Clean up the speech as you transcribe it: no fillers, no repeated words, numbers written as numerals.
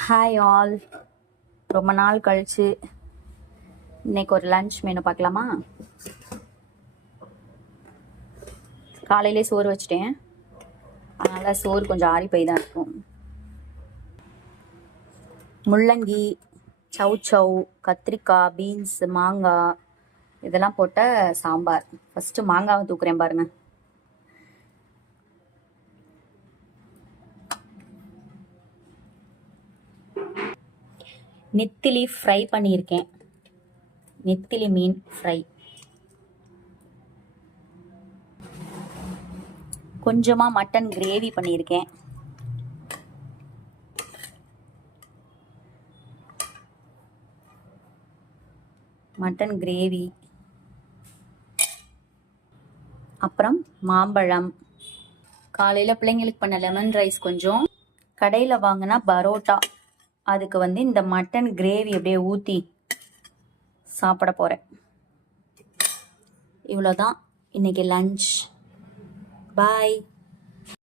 Hi all, ரொம்ப நாள் கழிச்சு இன்னைக்கு ஒரு லன்ச் மெனு பார்க்கலாமா? காலையிலே சோறு வச்சுட்டேன், அதனால் சோறு கொஞ்சம் ஆறி போய் தான் இருக்கும். முள்ளங்கி, சவ் கத்திரிக்காய், பீன்ஸ், மாங்காய் இதெல்லாம் போட்ட சாம்பார். ஃபஸ்ட்டு மாங்காவை தூக்குறேன் பாருங்க. நெத்திலி ஃப்ரை பண்ணியிருக்கேன், நெத்திலி மீன் ஃப்ரை. கொஞ்சமாக மட்டன் கிரேவி பண்ணியிருக்கேன். மட்டன் கிரேவி, அப்புறம் மாம்பழம். காலையில் பிள்ளைங்களுக்கு பண்ண லெமன் ரைஸ் கொஞ்சம். கடையில் வாங்கினா பரோட்டா, அதுக்கு இந்த மட்டன் கிரேவி அப்படியே ஊற்றி சாப்பிட போகிறேன். இவ்வளோதான் இன்னைக்கு லன்ச். பாய்.